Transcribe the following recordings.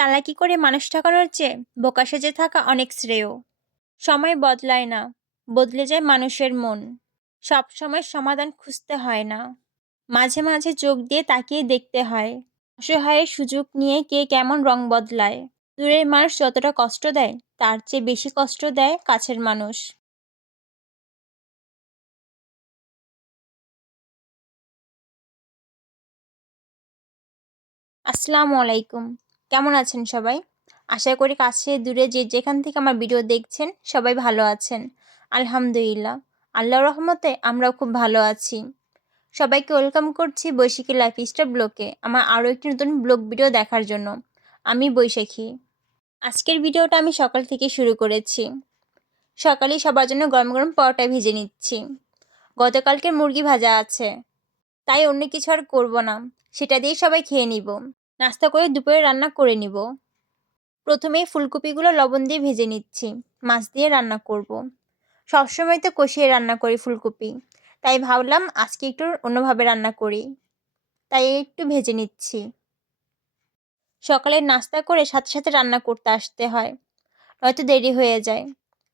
চালাকি করে মানুষ ঠকানোর চেয়ে বোকা সেজে থাকা অনেক শ্রেয়। সময় বদলায় না, বদলে যায় মানুষের মন। সব সময় সমাধান খুঁজতে হয় না। মাঝে মাঝে চোখ দিয়ে তাকিয়ে দেখতে হয়। অসহায়ের সুযোগ নিয়ে কে কেমন রং বদলায়। দূরের মানুষ যতটা কষ্ট দেয়, তার চেয়ে বেশি কষ্ট দেয় কাছের মানুষ। আসসালামু আলাইকুম। কেমন আছেন সবাই? আশা করি কাছে দূরে যে যেখান থেকে আমার ভিডিও দেখছেন সবাই ভালো আছেন। আলহামদুলিল্লাহ। আল্লাহ রহমতে আমরাও খুব ভালো আছি। সবাইকে ওয়েলকাম করছি বৈশাখী লাইফ স্টার ব্লগে আমার আরও একটি নতুন ব্লগ ভিডিও দেখার জন্য। আমি বৈশাখী। আজকের ভিডিওটা আমি সকাল থেকে শুরু করেছি। সকালেই সবার জন্য গরম গরম পরোটা ভেজে নিচ্ছি। গতকালকের মুরগি ভাজা আছে। তাই অন্য কিছু আর করব না। সেটা দিয়ে সবাই খেয়ে নিব। নাস্তা করে দুপুরে রান্না করে নিব। প্রথমেই ফুলকপিগুলো লবণ দিয়ে ভেজে নিচ্ছি, মাছ দিয়ে রান্না করব। সবসময় তো কষিয়ে রান্না করি ফুলকপি, তাই ভাবলাম আজকে একটু অন্যভাবে রান্না করি, তাই একটু ভেজে নিচ্ছি। সকালের নাস্তা করে সাথে সাথে রান্না করতে আসতে হয়, নয়তো দেরি হয়ে যায়,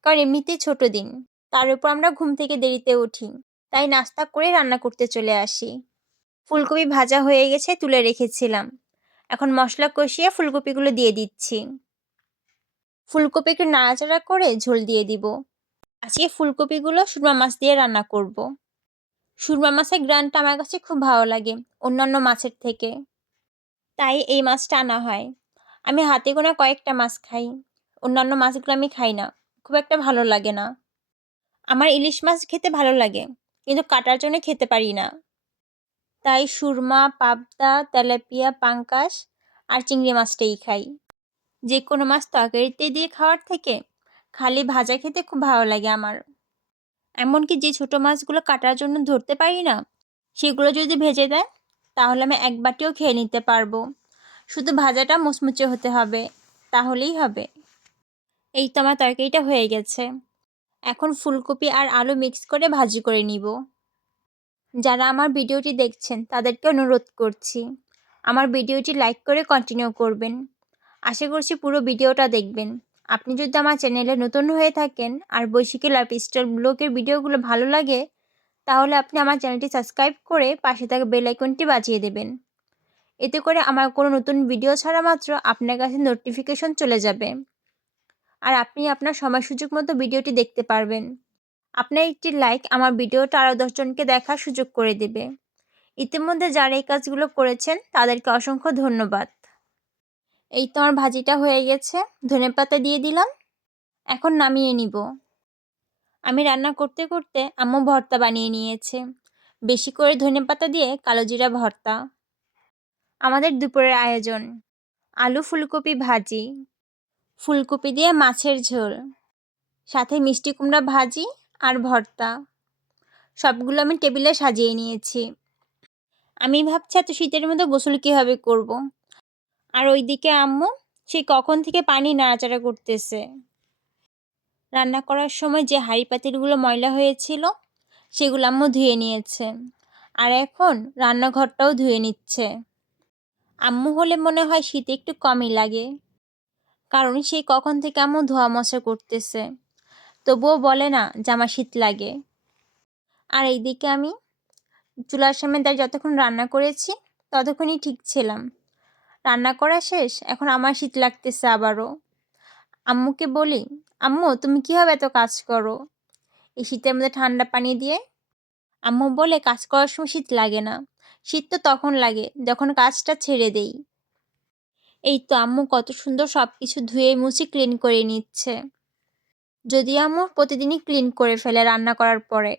কারণ এমনিতেই ছোট দিন, তার উপর আমরা ঘুম থেকে দেরিতে উঠি, তাই নাস্তা করে রান্না করতে চলে আসি। ফুলকপি ভাজা হয়ে গেছে তুলে রেখেছিলাম এখন মশলা কষিয়ে ফুলকপিগুলো দিয়ে দিচ্ছি। ফুলকপিকে নাড়াচাড়া করে ঝোল দিয়ে দিব। আজকে ফুলকপিগুলো সুরমা মাছ দিয়ে রান্না করব। সুরমা মাছের গ্রানটা আমার কাছে খুব ভালো লাগে অন্যান্য মাছের থেকে। তাই এই মাছটা আনা হয়। আমি হাতে গোনা কয়েকটা মাছ খাই। অন্যান্য মাছগুলো আমি খাই না। খুব একটা ভালো লাগে না। আমার ইলিশ মাছ খেতে ভালো লাগে, কিন্তু কাটার জন্য খেতে পারি না। তাই সুরমা, পাবদা, তেলাপিয়া, পাঙ্কাশ আর চিংড়ি মাছটাই খাই। যে কোনো মাছ তরকারিতে দিয়ে খাওয়ার থেকে খালি ভাজা খেতে খুব ভালো লাগে আমার। এমনকি যে ছোটো মাছগুলো কাটার জন্য ধরতে পারি না, সেগুলো যদি ভেজে দেয় তাহলে আমি এক বাটিও খেয়ে নিতে পারব। শুধু ভাজাটা মুচমুচে হতে হবে, তাহলেই হবে। এই তো আমার তরকারিটা হয়ে গেছে। এখন ফুলকপি আর আলু মিক্স করে ভাজি করে নিব। যারা আমার ভিডিওটি দেখছেন, তাদেরকে অনুরোধ করছি, আমার ভিডিওটি লাইক করে কন্টিনিউ করবেন। আশা করছি পুরো ভিডিওটা দেখবেন। আপনি যদি আমার চ্যানেলে নতুন হয়ে থাকেন আর বৈশিকী লাইফস্টাইল ব্লগের ভিডিওগুলো ভালো লাগে, তাহলে আপনি আমার চ্যানেলটি সাবস্ক্রাইব করে পাশে থাকা বেল আইকনটি বাজিয়ে দেবেন। এতে করে আমার কোনো নতুন ভিডিও ছাড়া মাত্র আপনার কাছে নোটিফিকেশন চলে যাবে। আর আপনি আপনার সময় সুযোগ মতো ভিডিওটি দেখতে পারবেন। আপনার একটি লাইক আমার ভিডিওটা আরও দশজনকে দেখার সুযোগ করে দেবে। ইতিমধ্যে যারা এই কাজগুলো করেছেন, তাদেরকে অসংখ্য ধন্যবাদ। এই তো আমার ভাজিটা হয়ে গেছে, ধনে পাতা দিয়ে দিলাম, এখন নামিয়ে নিব। আমি রান্না করতে করতে আম্মু ভর্তা বানিয়ে নিয়েছে। বেশি করে ধনে পাতা দিয়ে কালো জিরা ভর্তা। আমাদের দুপুরের আয়োজন, আলু ফুলকপি ভাজি, ফুলকপি দিয়ে মাছের ঝোল, সাথে মিষ্টি কুমড়া ভাজি আর ভর্তা। সবগুলো আমি টেবিলে সাজিয়ে নিয়েছি। আমি ভাবছি এত শীতের মধ্যে গোসল কীভাবে করব। আর ওইদিকে আম্মু, সে কখন থেকে পানি নাড়াচাড়া করতেছে? রান্না করার সময় যে হাঁড়ি পাতিলগুলো ময়লা হয়েছিল, সেগুলো আম্মু ধুয়ে নিয়েছে। আর এখন রান্নাঘরটাও ধুয়ে নিচ্ছে। আম্মু হলে মনে হয় শীতে একটু কমই লাগে। কারণ সেই কখন থেকে আম্মু ধোয়া মশা করতেছে। তবুও বলে না জামা শীত লাগে। আর এইদিকে আমি চুলার সামনে দাঁড়িয়ে যতক্ষণ রান্না করেছি ততক্ষণই ঠিক ছিলাম। রান্না করা শেষ, এখন আমার শীত লাগতেছে আবারও। আম্মুকে বলি, আম্মু, তুমি কীভাবে এত কাজ করো? এই শীতের মধ্যে ঠান্ডা পানি দিয়ে আম্মু বলে, কাজ করার সময় শীত লাগে না। শীত তো তখন লাগে, যখন কাজটা ছেড়ে দেই। এই তো আম্মু কত সুন্দর সব কিছু ধুয়ে মুছে ক্লিন করে নিচ্ছে। যদি আম্মু প্রতিদিনই ক্লিন করে ফেলে রান্না করার পরে।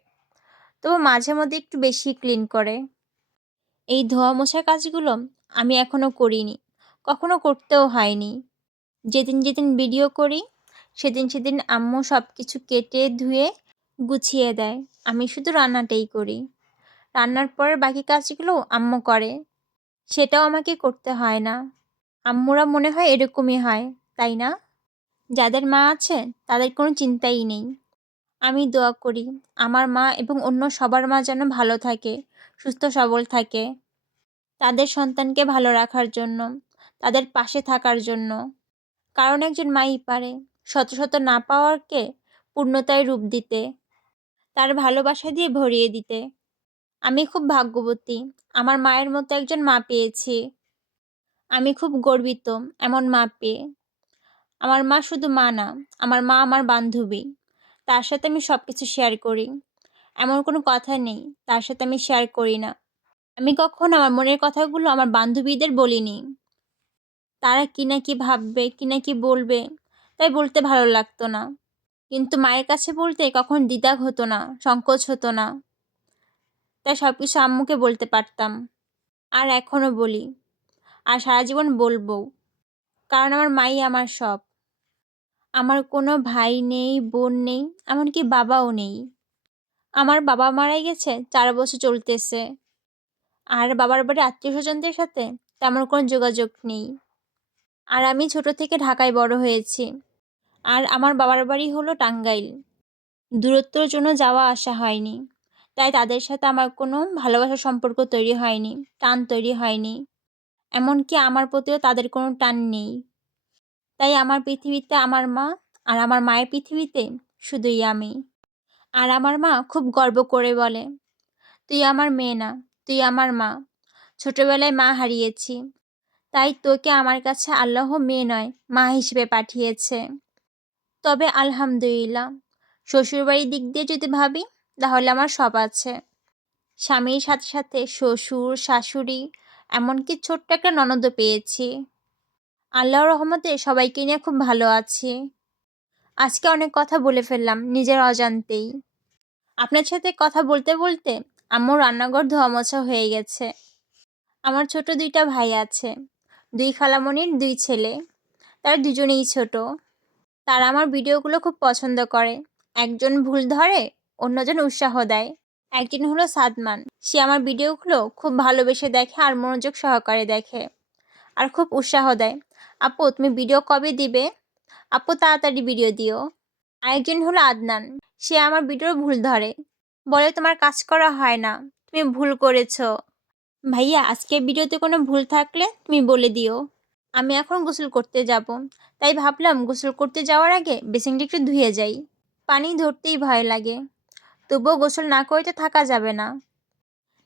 তবু মাঝে মধ্যে একটু বেশি ক্লিন করে। এই ধোয়া মোছার কাজগুলো আমি এখনও করিনি। কখনো করতেও হয়নি। যেদিন যেদিন ভিডিও করি, সেদিন সেদিন আম্মু সব কিছু কেটে ধুয়ে গুছিয়ে দেয়। আমি শুধু রান্নাটাই করি। রান্নার পরে বাকি কাজগুলো আম্মু করে। সেটাও আমাকে করতে হয় না। আম্মুরা মনে হয় এরকমই হয়, তাই না? যাদের মা আছে, তাদের কোনো চিন্তাই নেই। আমি দোয়া করি, আমার মা এবং অন্য সবার মা যেন ভালো থাকে, সুস্থ সবল থাকে। তাদের সন্তানকে ভালো রাখার জন্য, তাদের পাশে থাকার জন্য। কারণ একজন মাই পারে, শত শত না পাওয়ারকে পূর্ণতায় রূপ দিতে, তার ভালোবাসা দিয়ে ভরিয়ে দিতে। আমি খুব ভাগ্যবতী, আমার মায়ের মতো একজন মা পেয়েছি। আমি খুব গর্বিত, এমন মা পেয়ে। আমার মা শুধু মা না, আমার মা আমার বান্ধবী। তার সাথে আমি সব কিছু শেয়ার করি। এমন কোনো কথা নেই, তার সাথে আমি শেয়ার করি না। আমি কখন আমার মনের কথাগুলো আমার বান্ধবীদের বলিনি। তারা কি না কি ভাববে, কি না কি বলবে, তাই বলতে ভালো লাগতো না। কিন্তু মায়ের কাছে বলতে কখন দ্বিধাগ হতো না, সংকোচ হতো না। তাই সব কিছু আম্মুকে বলতে পারতাম। আর এখনও বলি। আর সারা জীবন বলব। কারণ আমার মাই আমার সব। আমার কোনো ভাই নেই, বোন নেই, এমনকি বাবাও নেই। আমার বাবা মারা গেছে, চার বছর চলতেছে। আর বাবার বাড়ি আত্মীয় স্বজনদের সাথে তেমন কোনো যোগাযোগ নেই। আর আমি ছোট থেকে ঢাকায় বড় হয়েছি। আর আমার বাবার বাড়ি হলো টাঙ্গাইল। দূরত্বর জন্য যাওয়া আসা হয়নি। তাই তাদের সাথে আমার কোনো ভালোবাসার সম্পর্ক তৈরি হয়নি, টান তৈরি হয়নি। এমনকি আমার প্রতিও তাদের কোনো টান নেই। তাই আমার পৃথিবীতে আমার মা আর আমার মায়ের পৃথিবীতে শুধুই আমি। আর আমার মা খুব গর্ব করে বলে, তুই আমার মেয়ে না, তুই আমার মা। ছোটবেলায় মা হারিয়েছি। তাই তোকে আমার কাছে আল্লাহ মেয়ে নয়, মা হিসেবে পাঠিয়েছে। তবে আলহামদুলিল্লাহ, শ্বশুরবাড়ির দিক দিয়ে যদি ভাবি, তাহলে আমার সব আছে। স্বামীর সাথে সাথে শ্বশুর, শাশুড়ি, এমনকি ছোট্ট একটা ননদও পেয়েছি। আল্লাহর রহমতে সবাইকে নিয়ে খুব ভালো আছি। আজকে অনেক কথা বলে ফেললাম, নিজের অজান্তেই। আপনার সাথে কথা বলতে বলতে আমার রান্নাঘর ধোয়া মোছা হয়ে গেছে। আমার ছোট দুইটা ভাই আছে, দুই খালামণির দুই ছেলে। তারা দুজনেই ছোট। তারা আমার ভিডিওগুলো খুব পছন্দ করে। একজন ভুল ধরে, অন্যজন উৎসাহ দেয়। একজন হলো সাদমান। সে আমার ভিডিওগুলো খুব ভালোবেসে দেখে আর মনোযোগ সহকারে দেখে। আর খুব উৎসাহ দেয়। আপু, তুমি ভিডিও কবে দিবে? আপু, তাড়াতাড়ি ভিডিও দিও। আরেকজন হলো আদনান। সে আমার ভিডিও ভুল ধরে। বলে, তোমার কাজ করা হয় না। তুমি ভুল করেছ। ভাইয়া, আজকে ভিডিওতে কোনো ভুল থাকলে তুমি বলে দিও। আমি এখন গোসল করতে যাব। তাই ভাবলাম, গোসল করতে যাওয়ার আগে বেসিনটা একটু ধুয়ে যাই। পানি ধরতেই ভয় লাগে। তবুও গোসল না করতে থাকা যাবে না।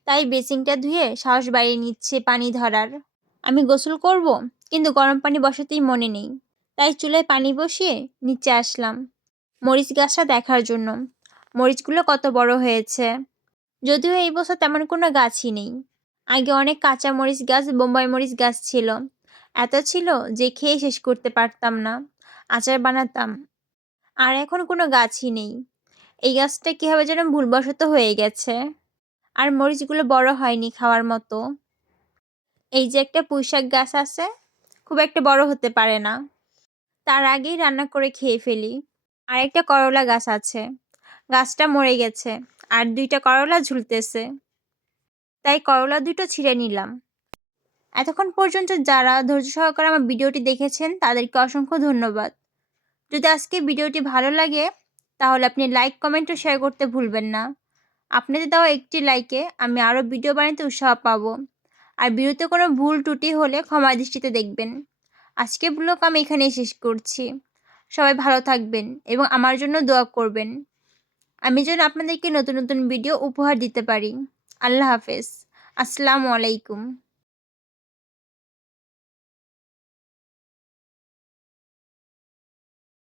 তাই বেসিনটা ধুয়ে সাহস বাড়িয়ে নিচ্ছে পানি ধরার। আমি গোসল করব? কিন্তু গরম পানি বসাতেই মনে নেই। তাই চুলায় পানি বসিয়ে নিচে আসলাম মরিচ গাছটা দেখার জন্য। মরিচগুলো কত বড় হয়েছে। যদিও এই বছর তেমন কোনো গাছই নেই। আগে অনেক কাঁচা মরিচ গাছ, বোম্বাই মরিচ গাছ ছিল। এত ছিল যে খেয়ে শেষ করতে পারতাম না। আচার বানাতাম। আর এখন কোনো গাছই নেই। এই গাছটা কীভাবে যেন ভুলবশত হয়ে গেছে। আর মরিচগুলো বড় হয়নি খাওয়ার মতো। এই যে একটা পুঁইশাক গাছ আছে খুব একটা বড় হতে পারে না। তার আগেই রান্না করে খেয়ে ফেলি। আর একটা করলা গাছ আছে। গাছটা মরে গেছে আর দুইটা করলা ঝুলতেছে। তাই করলা দুটো ছিঁড়ে নিলাম। এতক্ষণ পর্যন্ত যারা ধৈর্য সহকারে আমার ভিডিওটি দেখেছেন, তাদেরকে অসংখ্য ধন্যবাদ। যদি আজকে ভিডিওটি ভালো লাগে, তাহলে আপনি লাইক, কমেন্ট ও শেয়ার করতে ভুলবেন না। আপনাদের দেওয়া একটি লাইকে আমি আরও ভিডিও বানাতে উৎসাহ পাবো। আর ভিডিওতে কোনো ভুল ত্রুটি হলে ক্ষমা দৃষ্টিতে দেখবেন। আজকে ব্লগ আমি এখানেই শেষ করছি। সবাই ভালো থাকবেন এবং আমার জন্য দোয়া করবেন। আমি যেন আপনাদেরকে নতুন নতুন ভিডিও উপহার দিতে পারি। আল্লাহ হাফেজ। আসসালামু আলাইকুম।